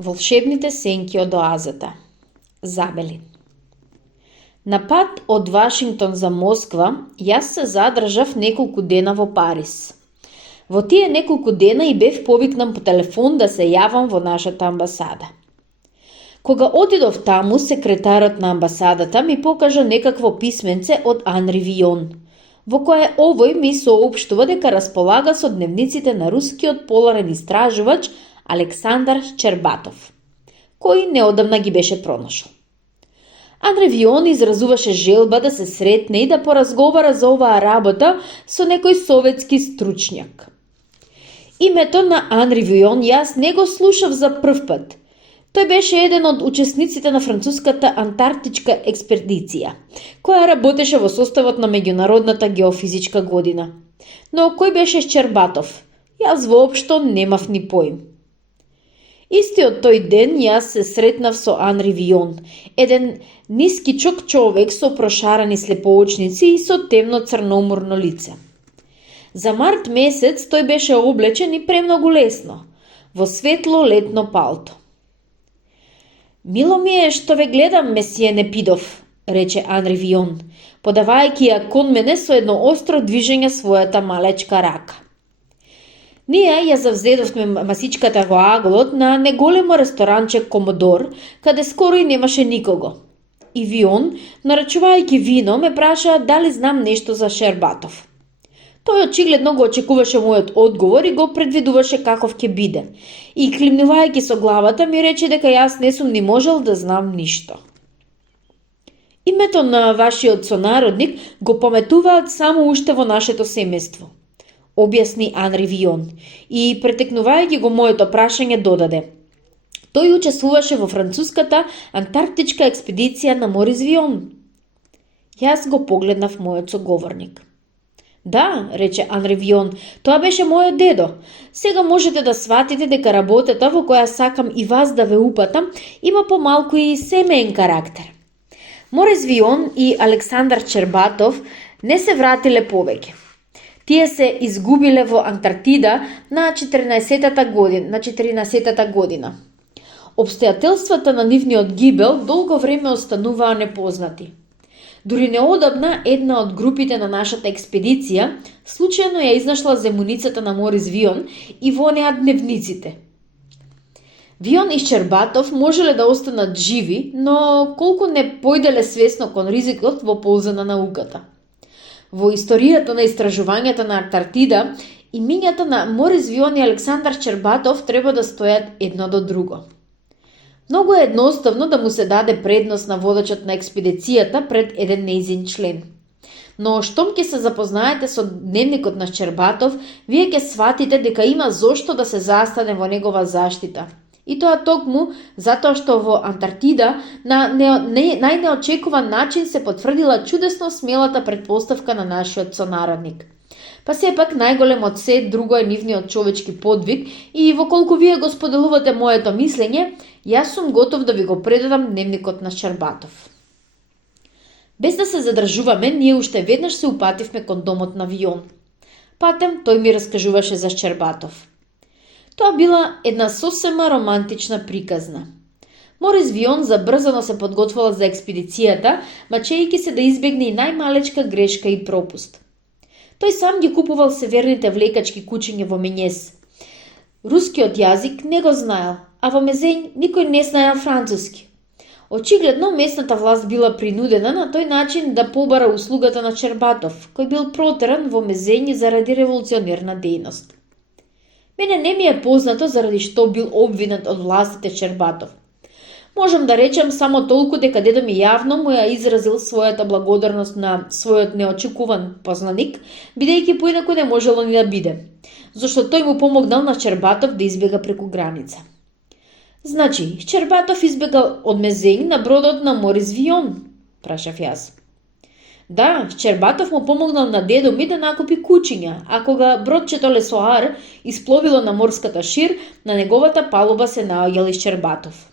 Волшебните сенки од оазата. Забели. На пат од Вашингтон за Москва, јас се задржав неколку дена во Париз. Во тие неколку дена и бев повикнан по телефон да се јавам во нашата амбасада. Кога отидов таму, секретарот на амбасадата ми покажа некакво писменце од Анри Вион, во кое овој ми соопштува дека располага со дневниците на рускиот поларен истражувач Александар Щербатов, кој неодамна ги беше пронашол. Анри Вион изразуваше желба да се сретне и да поразговара за оваа работа со некој советски стручњак. Името на Анри Вион јас не го слушав за прв пат. Тој беше еден од учесниците на француската антарктичка експедиција, која работеше во составот на меѓународната геофизичка година. Но кој беше Щербатов? Јас воопшто немав ни поим. Истиот тој ден јас се сретнав со Анри Вион, еден нискичок човек со прошарани слепоочници и со темно црноморно лице. За март месец тој беше облечен и премногу лесно, во светло летно палто. "Мило ми е што ве гледам, месие Непидов", рече Анри Вион, подавајќи ја кон мене со едно остро движење својата малечка рака. Ние ја завзедовме масичката во аголот на неголемо ресторанче Комодор, каде скоро и немаше никого. И Вион, нарачувајќи вино, ме праша дали знам нешто за Щербатов. Тој очигледно го очекуваше мојот одговор и го предвидуваше каков ќе биде. И климнувајќи со главата ми рече дека јас не сум ни можел да знам ништо. "Името на вашиот сонародник го пометуваат само уште во нашето семејство", објасни Анри Вион и претекнувајќи го моето прашање додаде: "Тој учествуваше во француската антарктичка експедиција на Морис Вион." Јас го погледнав мојот соговорник. "Да", рече Анри Вион, "тоа беше мојот дедо. Сега можете да сватите дека работата во која сакам и вас да ве упатам има помалку и семеен карактер. Морис Вион и Александар Щербатов не се вратиле повеќе. Тие се изгубиле во Антарктида на 14-та година. Обстојателствата на нивниот гибел долго време остануваа непознати. Дури неодамна една од групите на нашата експедиција случајно ја изнашла земуницата на Морис Вион и во неа дневниците. Вион и Щербатов можеле да останат живи, но колку не појделе свесно кон ризикот во полза на науката. Во историјата на истражувањата на Антарктида, имињата на Морис Вион и Александар Щербатов треба да стојат едно до друго. Многу е едноставно да му се даде предност на водачот на експедицијата пред еден нејзин член. Но штом ќе се запознаете со дневникот на Щербатов, вие ќе сватите дека има зошто да се застане во негова заштита. И тоа токму затоа што во Антарктида на најнеочекуван начин се потврдила чудесно смелата претпоставка на нашиот сонародник. Па сепак најголем од се друго е нивниот човечки подвиг и воколку вие го споделувате моето мислење, јас сум готов да ви го предадам дневникот на Щербатов. Без да се задржуваме, ние уште веднаш се упативме кон домот на Вион. Патем тој ми раскажуваше за Щербатов. Тоа била една сосема романтична приказна. Морис Вион забрзано се подготвила за експедицијата, мачејќи се да избегне и најмалечка грешка и пропуст. Тој сам ги купувал северните влекачки кучиња во Менјес. Рускиот јазик не го знаел, а во Мезењ никој не знаел француски. Очигледно местната власт била принудена на тој начин да побара услугата на Щербатов, кој бил протеран во Мезењ заради револуционерна дејност. Мене не ми е познато заради што бил обвинет од властите Щербатов. Можам да речем само толку дека дедо ми јавно му ја изразил својата благодарност на својот неочекуван познаник, бидејќи поинаку не можело ни да биде, зашто тој му помогнал на Щербатов да избега преку граница. "Значи, Щербатов избегал од Мезењ на бродот на Морис Вион?" прашав јас. "Да, Щербатов му помогнал на дедо ми да накупи кучиња, а кога бродчето Лесоар испловило на морската шир, на неговата палуба се наоѓал и Щербатов."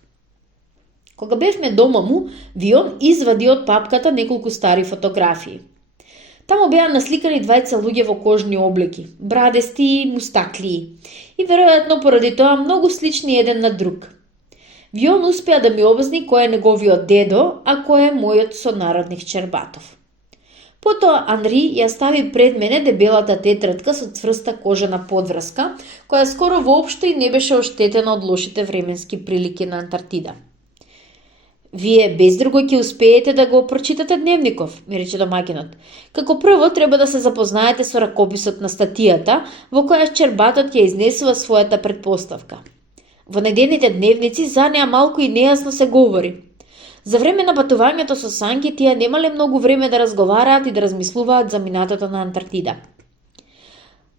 Кога бевме дома му, Вион извади од папката неколку стари фотографии. Таму беа насликани двајца луѓе во кожни облеки, брадести и мустаклии, и веројатно поради тоа многу слични еден на друг. Вион успеа да ми обясни кој е неговиот дедо, а кој е мојот сонародник Чербатов. Потоа Анри ја стави пред мене дебелата тетрадка со цврста кожена подврска, која скоро воопшто и не беше оштетена од лошите временски прилики на Антарктида. Вие без друго ќе успеете да го прочитате дневников, ми рече домаќинот. Како прво треба да се запознаете со ракописот на статијата, во која Чербатот ја изнесува својата предпоставка. Во неделните дневници за неа малку и нејасно се говори. За време на патувањето со Санки тие немале многу време да разговараат и да размислуваат за минатото на Антарктида.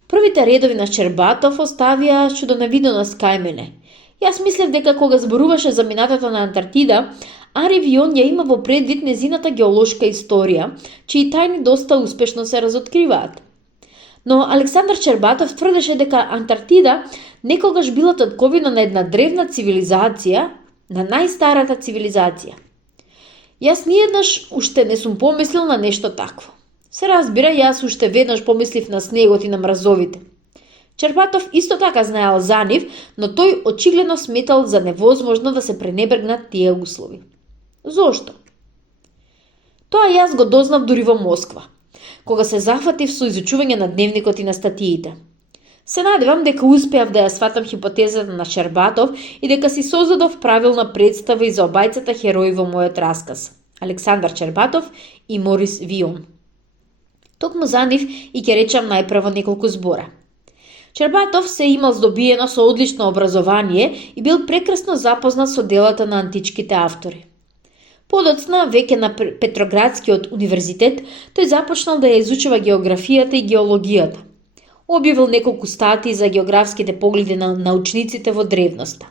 Првите редови на Чербатов оставија чудоневиденост кај мене. Јас мислев дека кога зборуваше за минатото на Антарктида, Ари Вион ја има во предвид незината геолошка историја, чии тајни доста успешно се разоткриваат. Но Александар Чербатов тврдеше дека Антарктида некогаш била татковина на една древна цивилизација, на најстарата цивилизација. Јас ниеднаш уште не сум помислил на нешто такво. Се разбира, јас уште веднаш помислив на снегот и на мразовите. Чербатов исто така знаел за нив, но тој очигледно сметал за невозможно да се пренебрегнат тие услови. Зошто? Тоа јас го дознав дури во Москва, кога се зафатив со изучување на дневникот и на статиите. Се надевам дека успеав да ја сватам хипотезата на Чербатов и дека си создадов правилна представа и за обајцата херои во мојот расказ – Александар Чербатов и Морис Вион. Токму за нив и ќе речам најпрво неколку збора. Чербатов се имал здобиено со одлично образование и бил прекрасно запознат со делата на античките автори. Подоцна, веќе на Петроградскиот универзитет, тој започнал да ја изучува географијата и геологијата. Објавил неколку статии за географските погледи на научниците во древноста.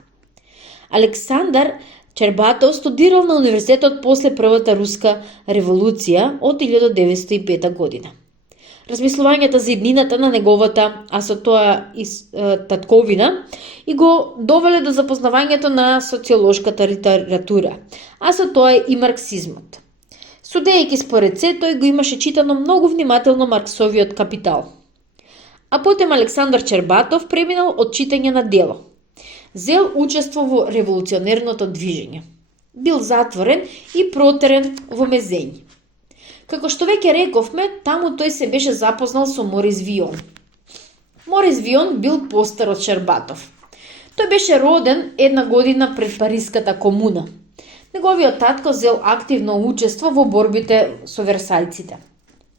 Александар Чербатов студирал на универзитетот после Првата руска револуција од 1905 година. Размислувањата за иднината на неговата, а со тоа и татковина, и го довеле до запознавањето на социолошката литература, а со тоа и марксизмот. Судејќи според се, тој го имаше читано многу внимателно Марксовиот Капитал. А потем Александар Чербатов преминал од читање на дело. Зел учество во револуционерното движење. Бил затворен и протерен во Мезењ. Како што веќе рековме, таму тој се беше запознал со Морис Вион. Морис Вион бил постар од Чербатов. Тој беше роден една година пред Париската комуна. Неговиот татко зел активно учество во борбите со версајците.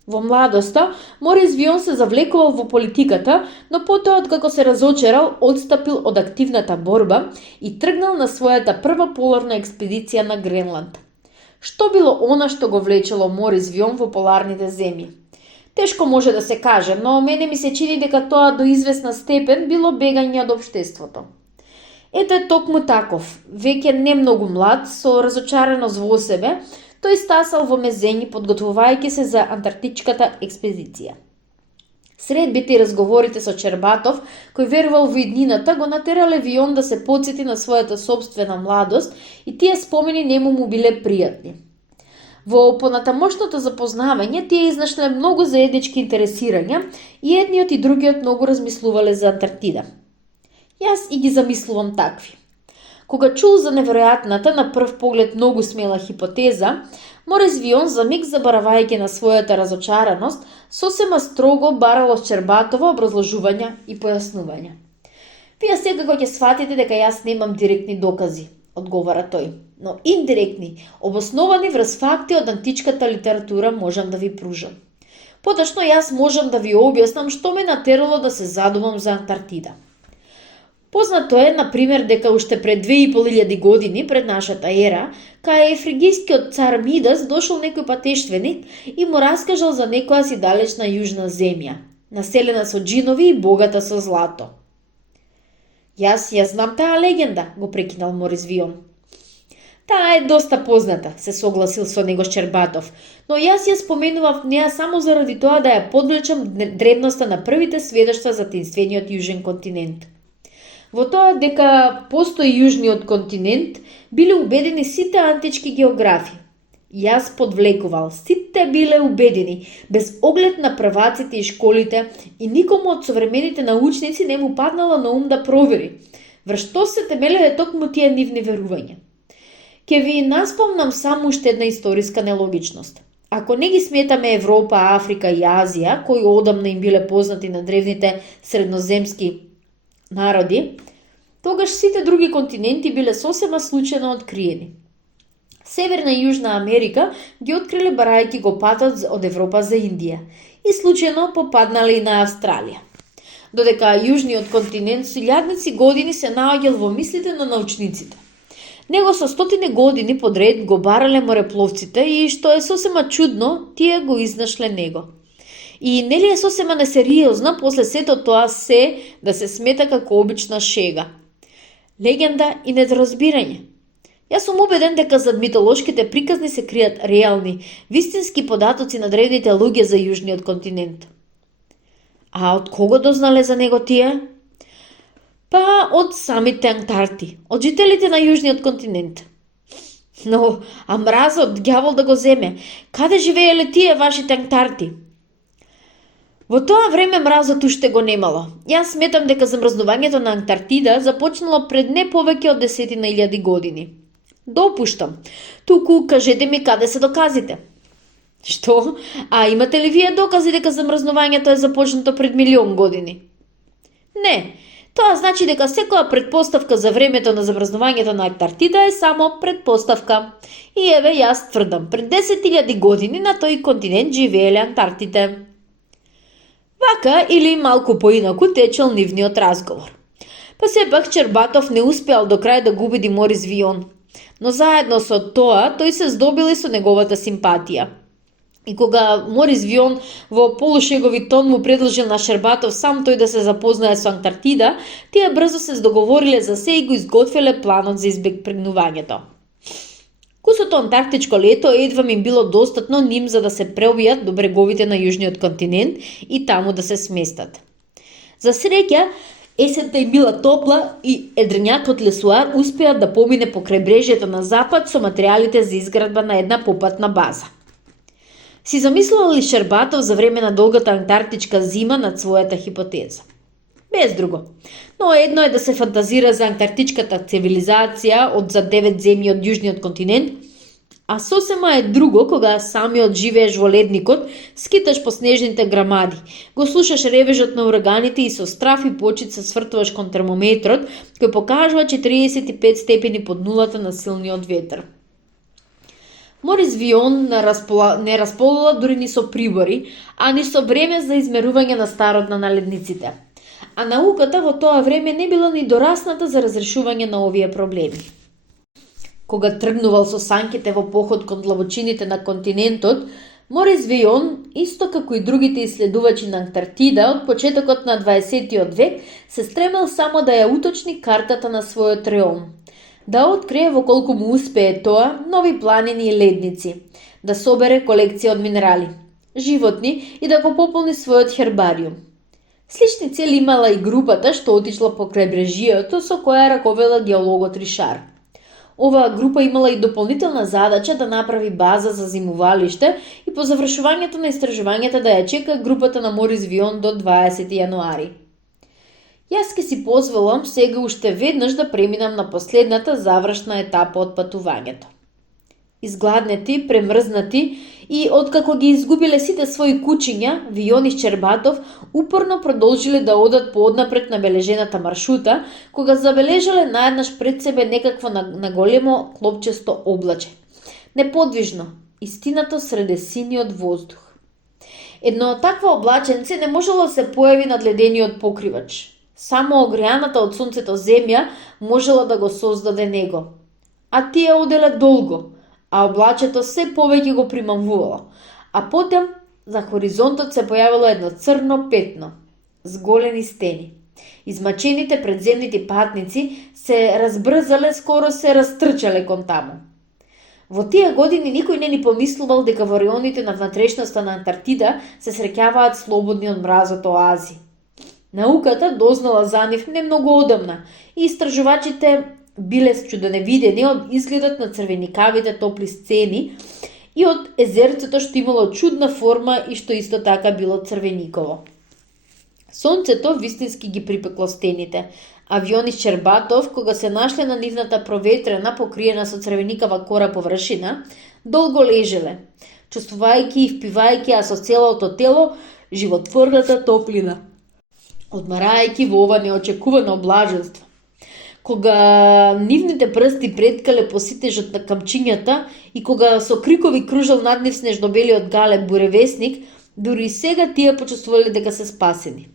Во младоста, Морис Вион се завлекувал во политиката, но потоа откако се разочарал, одстапил од активната борба и тргнал на својата прва поларна експедиција на Гренланд. Што било она што го влечело Морис Вион во поларните земји? Тешко може да се каже, но мене ми се чини дека тоа до известна степен било бегање од општеството. Ето е токму таков, веќе не многу млад, со разочареност во себе, тој стасал во Мезењ подготвувајќи се за антарктичката експедиција. Средбите и разговорите со Чербатов, кој верувал во иднината, го натерале Вион да се потсети на својата собствена младост и тие спомени нему му биле пријатни. Во понатамошното запознавање тие изнашле многу заеднички интересирања и едниот и другиот многу размислувале за Антарктида. Јас и ги замислувам такви. Кога чул за неверојатната на прв поглед многу смела хипотеза, Морис Вион за миг заборавајќи на својата разочараност, сосема строго барал од Чербатова образложувања и појаснувања. Вие секако ќе сватите дека јас немам директни докази, одговара тој, но индиректни, обосновани врз факти од античката литература можам да ви пружам. Поточно јас можам да ви објаснам што ме натерало да се задумам за Антарктида. Познато е, например, дека уште пред 2500 години пред нашата ера, кај фригискиот цар Мидас дошол некој патештвеник и му раскажал за некоја си далечна јужна земја, населена со джинови и богата со злато. Јас знам таа легенда, го прекинал Морис Вион. Таа е доста позната, се согласил со него Чербатов, но јас ја споменував неа само заради тоа да ја подвлечам древноста на првите сведоштва за таинствениот јужен континент. Во тоа дека постои јужниот континент, биле убедени сите антички географи. Јас подвлекувал, сите биле убедени, без оглед на прваците и школите, и никому од современите научници не му паднало на ум да провери. Врз што се темелеле токму тие нивни верувања. Ке ви наспомнам само уште една историска нелогичност. Ако не ги сметаме Европа, Африка и Азија, кои одамна им биле познати на древните средноземски народи, тогаш сите други континенти биле сосема случајно откриени. Северна и Јужна Америка ги откриле барајќи го патот од Европа за Индија и случајно попаднале и на Австралија. Додека Јужниот континент со илјадници години се наоѓал во мислите на научниците. Него со стотини години подред го барале морепловците и што е сосема чудно, тие го изнашле него. И нели е сосема несериозно после сето тоа се да се смета како обична шега. Легенда и недоразбирање. Јас сум убеден дека зад митолошките приказни се кријат реални, вистински податоци на древните луѓе за Јужниот континент. А од кого дознале за него тие? Па од самите Антарти, од жителите на Јужниот континент. Но, а мразот, ѓавол да го земе, каде живееле тие вашите Антарти? Во тоа време мразот уште го немало. Јас сметам дека замрзнувањето на Антарктида започнало пред не повеќе од 10.000 години. Допуштам. Туку кажете ми каде се доказите. Што? А имате ли вие докази дека замрзнувањето е започнато пред 1.000.000 години? Не. Тоа значи дека секоја предпоставка за времето на замрзнувањето на Антарктида е само предпоставка. И еве јас тврдам, пред 10.000 години на тој континент живееле Антарктите. Вака или малку поинаку течел нивниот разговор. Па сепак Чербатов не успеал до крај да го убеди Морис Вион, но заедно со тоа тој се здобил и со неговата симпатија. И кога Морис Вион во полушегови тон му предложил на Шербатов сам тој да се запознае со Антарктида, тие брзо се договориле за се и го изготвиле планот за избегнувањето. Кусото антарктичко лето едва им било достатно ним за да се преобијат до бреговите на Јужниот континент и таму да се сместат. За среќа, есента им била топла и едрњакот лесуар успеа да помине по крајбрежјето на запад со материјалите за изградба на една попатна база. Си замислувал ли Шербатов за време на долгата антарктичка зима над својата хипотеза? Без друго. Но едно е да се фантазира за антарктичката цивилизација од за 9 земји од Јужниот континент, а сосема е друго кога самиот живееш во ледникот, скиташ по снежните грамади, го слушаш ревежот на ураганите и со страф и почит се свртуваш кон термометрот кој покажува 45 степени под нулата на силниот ветер. Морис Вион не располага дури ни со прибори, а ни со време за измерување на старот на наледниците. А науката во тоа време не била ни дорасната за разрешување на овие проблеми. Кога тргнувал со санките во поход кон длабочините на континентот, Морис Вион, исто како и другите исследувачи на Антарктида од почетокот на 20. век, се стремел само да ја уточни картата на својот реон, да открие во колку му успее тоа нови планини и ледници, да собере колекција од минерали, животни и да го пополни својот хербариум. Слични цели имала и групата што отишла по крајбрежјето со која раковела геологот Ришар. Оваа група имала и дополнителна задача да направи база за зимувалиште и по завршувањето на истражувањата да ја чека групата на Морис Вион до 20 јануари. Јас ке си позволам сега уште веднаш да преминам на последната завршна етапа од патувањето. Изгладнети, премрзнати и откако ги изгубиле сите своји кучиња, Вион и Чербатов упорно продолжиле да одат пооднапред на бележената маршрута, кога забележале наеднаш пред себе некакво наголемо клопчесто облаче. Неподвижно, истинато среде синиот воздух. Едно такво облаченце не можело да се појави над ледениот покривач. Само огреаната од сонцето земја можела да го создаде него. А тие оделе долго, а облачето се повеќе го примамвувало, а потем за хоризонтот се појавило едно црно петно, с голени стени. Измачените предземните патници се разбрзале, скоро се растрчале кон таму. Во тие години никој не ни помислувал дека во реоните на внатрешноста на Антарктида се среќаваат слободни од мразот оази. Науката дознала за нив не многу одамна и истражувачите биле чудоневидени од изгледот на црвеникавите топли сцени и од езерцето што имало чудна форма и што исто така било црвениково. Сонцето вистински ги припекло стените, Авиони Щербатов, кога се нашле на нивната проветрена, покриена со црвеникава кора површина, долго лежеле, чувствувајќи и впивајќи, а со целото тело, животворната топлина, одмарајќи во ова неочекувано блаженство. Кога нивните прсти преткале по ситежот на камчињата и кога со крикови кружел над нив снежно-белиот галеб буревесник, дури и сега тие почувствувале дека се спасени.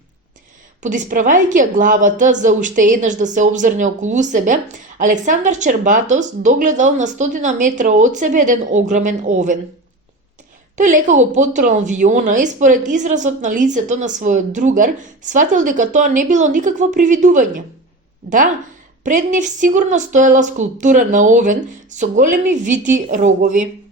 Подисправајќи ја главата за уште еднаш да се обзрне околу себе, Александар Щербатов догледал на 100 метра од себе еден огромен овен. Тој лека го потрал Виона и според изразот на лицето на својот другар, сватил дека тоа не било никакво привидување. Да, пред нив сигурно стоела скулптура на овен со големи вити рогови.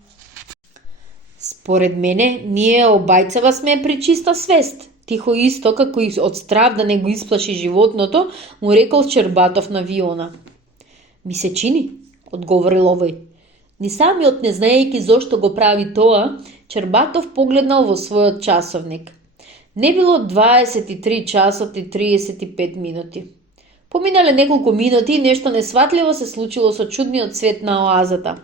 Според мене, ние обајцава сме при чиста свест. Тихо исто, како и од страв да не го исплаши животното, му рекол Щербатов на Виона. Ми се чини, одговорил овој. Ни самиот не знаејќи зошто го прави тоа, Щербатов погледнал во својот часовник. Не било 23 часот и 35 минути. Поминале неколку минути и нешто несватливо се случило со чудниот свет на оазата.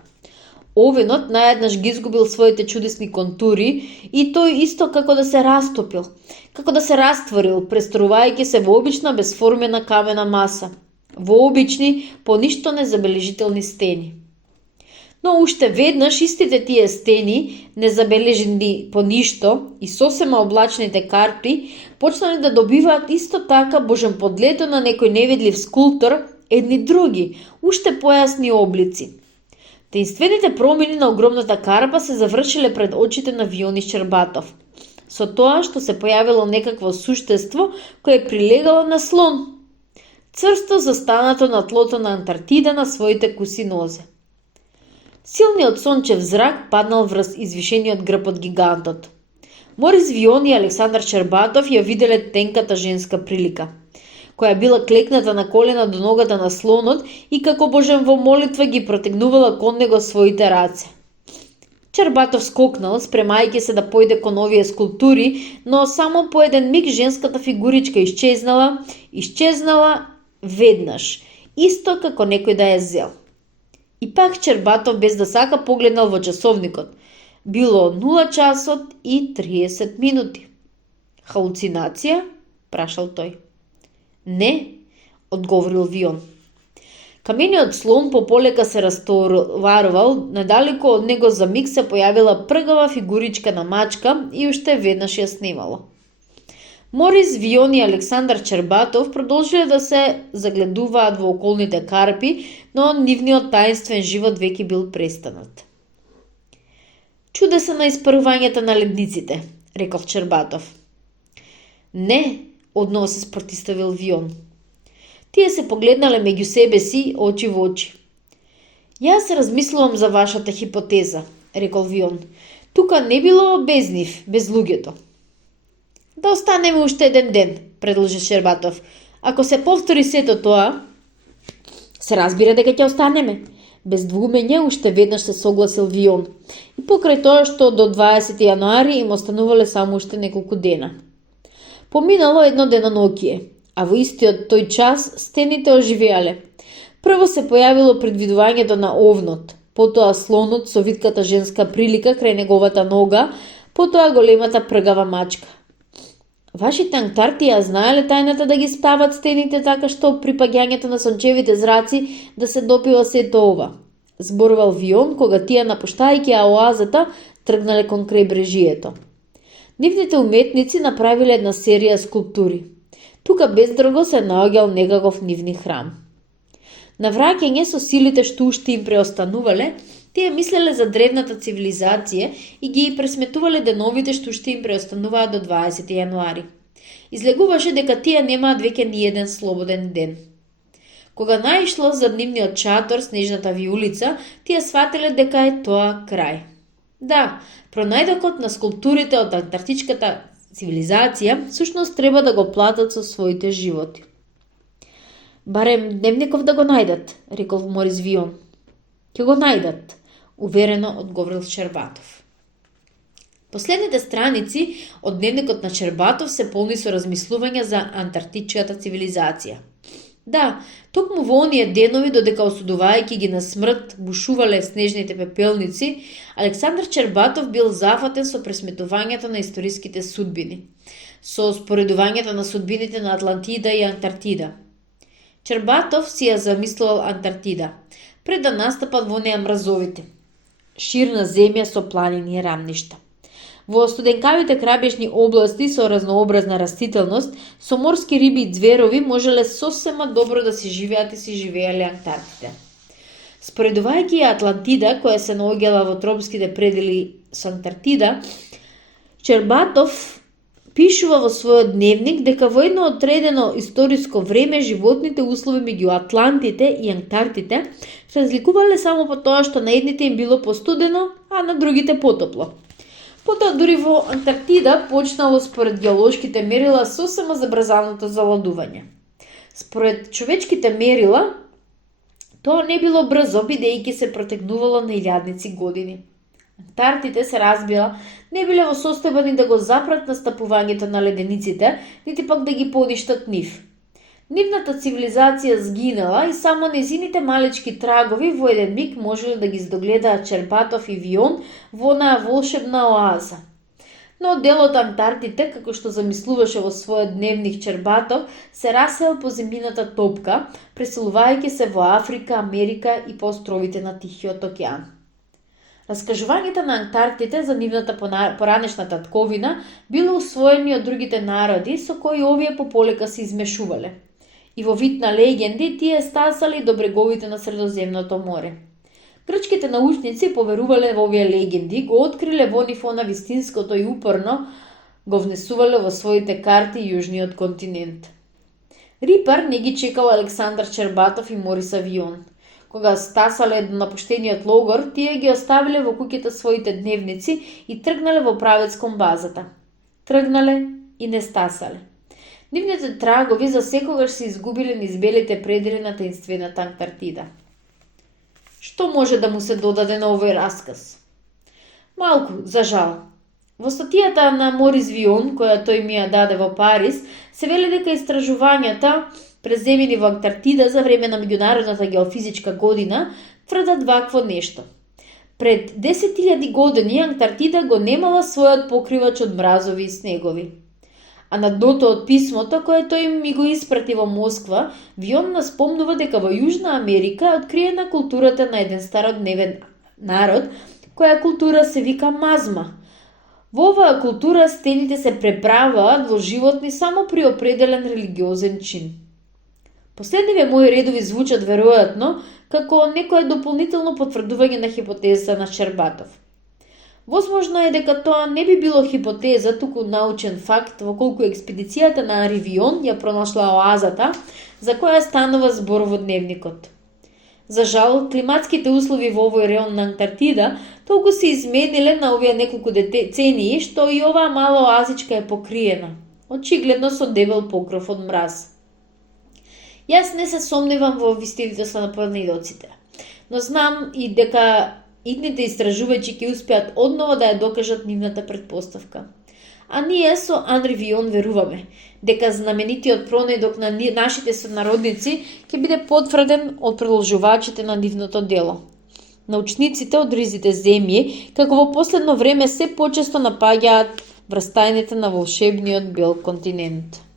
Овенот наеднаш ги изгубил своите чудесни контури и тој исто како да се растопил, како да се растворил, престорувајќи се во обична безформена камена маса, во обични, по ништо незабележителни стени. Но уште веднаш истите тие стени, незабележени по ништо и сосема облачните карпи, почнале да добиваат исто така божен подлето на некој невидлив скулптор, едни други, уште појасни облици. Таинствените промени на огромната карпа се завршиле пред очите на Виони Щербатов, со тоа што се појавило некакво суштество кое прилегало на слон, црсто застанато на тлото на Антарктида на своите куси нозе. Силниот сончев зрак паднал врз извишениот грб од гигантот. Морис Вион и Александар Щербатов ја виделе тенката женска прилика, која била клекната на колена до ногата на слонот и како божен во молитва ги протегнувала кон него своите раце. Щербатов скокнал, спремајќи се да појде кон овие скулптури, но само по еден миг женската фигуричка исчезнала веднаш, исто како некој да ја зел. И пак Щербатов без да сака погледнал во часовникот. Било 0 часот и 30 минути. Халуцинација? Прашал тој. Не, одговорил Вион. Камениот слон пополека се растоварувал, недалеко од него за миг се појавила пргава фигуричка на мачка и уште веднаш ја снимало. Морис Вион и Александар Щербатов продолжиле да се загледуваат во околните карпи, но нивниот таинствен живот веќе бил престанат. Чуде се на испарувањата на ледниците, рекол Щербатов. Не, одново се спротиставил Вион. Тие се погледнале меѓу себе си, очи во очи. Јас размислувам за вашата хипотеза, рекол Вион. Тука не било без нив, без луѓето. Да останеме уште еден ден, предложи Щербатов. Ако се повтори сето тоа, се разбира дека ќе останеме. Без двумење уште веднаш се согласил Вион. И покрај тоа што до 20 јануари им останувале само уште неколку дена. Поминало едно деноноќие, а во истиот тој час стените оживеале. Прво се појавило предвидувањето на овнот, потоа слонот со витката женска прилика крај неговата нога, потоа големата пргава мачка. Вашите антарти ја знаеле тајната да ги стават стените така што при паѓањето на сончевите зраци да се допива сето ова, зборувал Вион кога тие напуштајќи оазата тргнале кон крајбрежието. Нивните уметници направиле една серија скулптури. Тука бездрго се наоѓал некаков нивни храм. На враќање со силите што уште им преостанувале, тие мислеле за древната цивилизација и ги пресметувале деновите што уште им преостануваат до 20 јануари. Излегуваше дека тие немаат веќе ни еден слободен ден. Кога наишло за нивниот чатор снежната виулица, тие сватиле дека е тоа крај. Да, пронајдокот на скулптурите од антарктичката цивилизација всушност треба да го платат со своите животи. Барем дневников да го најдат, рекол Морис Вион. Ќе го најдат, уверено одговорил Щербатов. Последните страници од дневникот на Щербатов се полни со размислувања за антарктичката цивилизација. Да, токму во оние денови, додека осудувајќи ги на смрт бушувале снежните пепелници, Александар Чербатов бил зафатен со пресметувањето на историските судбини, со споредувањето на судбините на Атлантида и Антарктида. Чербатов си ја замислувал Антарктида, пред да настапат во неа мразовите, ширна земја со планини и рамништа. Во студенкавите крабежни области со разнообразна растителност, со морски риби и зверови можеле сосема добро да си живеат и си живееле Антарктида. Споредувајќи Атлантида, која се наоѓала во тропските предели со Антарктида, Чербатов пишува во својот дневник дека во едно одредено историско време животните услови меѓу Атлантите и Антарктите се разликувале само по тоа што на едните им било постудено, а на другите потопло. Потоа дури во Антарктида почнало според геолошките мерила сосема забрзаното заладување. Според човечките мерила, тоа не било брзо, бидејќи се протегнувало на илјадници години. Антарктите, се разбира, не биле во состојба ни да го запрат настапувањето на ледениците, нити пак да ги поништат нив. Нивната цивилизација згинала и само незините малечки трагови во еден миг можеле да ги здогледаат Чербатов и Вион во онаа волшебна оаза. Но делот Антарктите, како што замислуваше во својот дневник Чербатов, се расел по земјината топка, преселувајќи се во Африка, Америка и по островите на Тихиот океан. Раскажувањето на Антарктите за нивната поранешна татковина било усвоени од другите народи со кои овие пополека се измешувале. И во вид на легенди тие стасале до бреговите на Средоземното море. Грчките научници поверувале во овие легенди, го откриле во нив она вистинското и упорно го внесувале во своите карти јужниот континент. Рипар не ги чекал Александар Чербатов и Мориса Вион. Кога стасале до напуштениот логор, тие ги оставиле во куќата своите дневници и тргнале во правец кон базата. Тргнале и не стасале. Нивните трагови за секогаш се изгубиле низ белите предели на таинствената Антарктида. Што може да му се додаде на овој расказ? Малку, за жал. Во статијата на Морис Вион, која тој ми ја даде во Париз, се вели дека истражувањата преземени во Антарктида за време на меѓународната геофизичка година тврдат вакво нешто. Пред 10.000 години Антарктида го немала својот покривач од мразови и снегови. А на дното од писмото, кое тој ми го испрати во Москва, Вион нас спомнува дека во Јужна Америка е откриена културата на еден стародневен народ, која култура се вика мазма. Во оваа култура стените се преправаат во животни само при определен религиозен чин. Последниве мои редови звучат веројатно како некое дополнително потврдување на хипотеза на Чербатов. Возможно е дека тоа не би било хипотеза, туку научен факт, во колку експедицијата на Анри Вион ја пронашла оазата, за која станува збор во дневникот. За жал, климатските услови во овој реон на Антарктида толку се измениле на овие неколку децении, што и оваа мала оазичка е покриена, очигледно со дебел покров од мраз. Јас не се сомневам во вистините на планидоците, но знам и дека идните истражувачи ќе успеат одново да ја докажат нивната предпоставка. А ние со Анри Вион веруваме дека знаменитиот пронајдок на нашите сонародници ќе биде потврден од продолжувачите на нивното дело. Научниците од ризите земји, како во последно време се почесто напаѓаат врз тајните на волшебниот бел континент.